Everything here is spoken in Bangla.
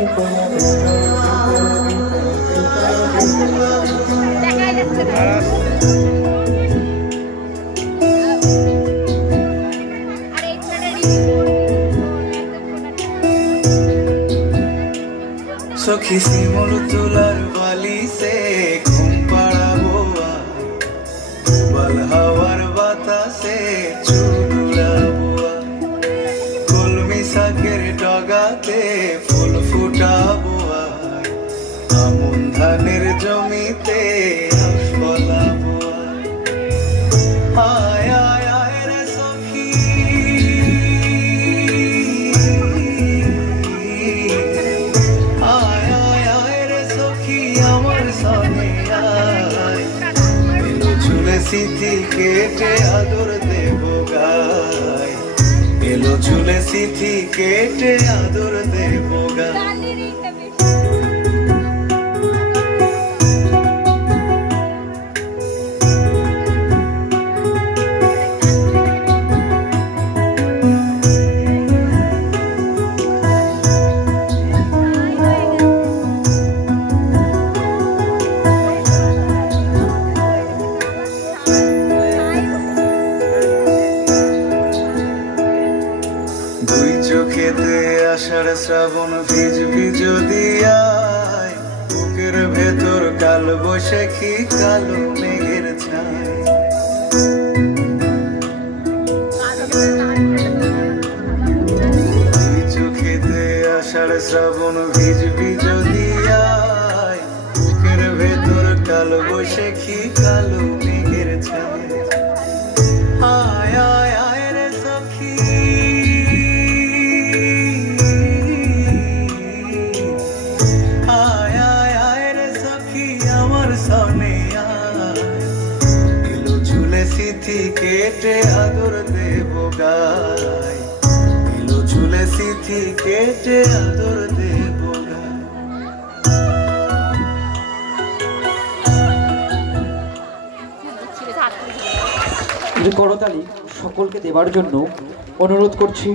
सखी सिमल तुलार बाली से घुम पाड़ाबो बल हवार बातासे चुड़ाबो कलमी शाकेर डगाते फुल फुटाबो আমন ধানের জমিতে আশ ফলাবো আয় আয় আয় রে সখী আয় আয় আয় রে সখী আমার সনে আয় এলো ঝুলে স্মৃতি কেটে আদর দেব গায় এলো ঝুলে স্মৃতি কেটে আদর দেব গায় দুই চোখেতে আষাঢ় শ্রাবণ ভিজবি যদি আয় বুকের ভেতর কাল বৈশাখী কালো মেঘের ছায় দুই চোখেতে আষাঢ় শ্রাবণ ভিজবি যদি আয় বুকের ভেতর কাল বৈশাখী কালো মেঘের ছায় আয় আয় আয় রে সখী এলো ঝুলে স্মৃতি কেটে আদর দেব গায় এলো ঝুলে স্মৃতি কেটে আদর দেব গায় করতালি সকলকে দেবার জন্য অনুরোধ করছি।